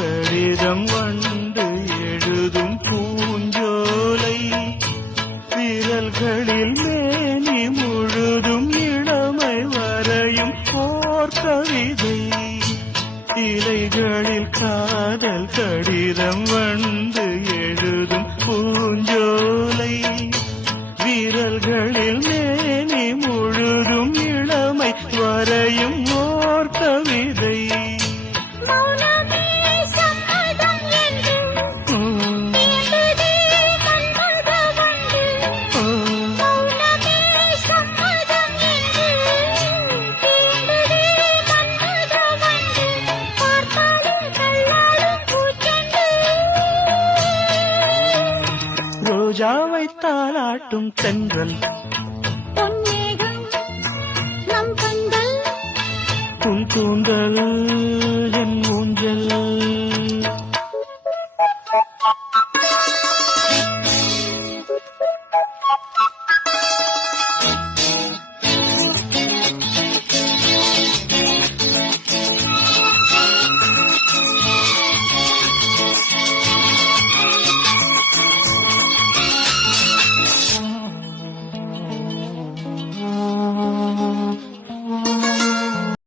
கடிதம் வந்து எழுதும் பூஞ்சோலை விரல்களில் மேனி முழுதும் இளமை வரையும் போர் கவிதை இலைகளில் காதல் கடிதம் வந்து எழுதும் பூஞ்சோலை விரல்களில் மேனி முழுதும் இளமை வரையும் ஓர் கவிதை ரோஜாவை தாலாட்டும் தென்றல் நம் கண்கள் உன் கூந்தல் என் ஊஞ்சல்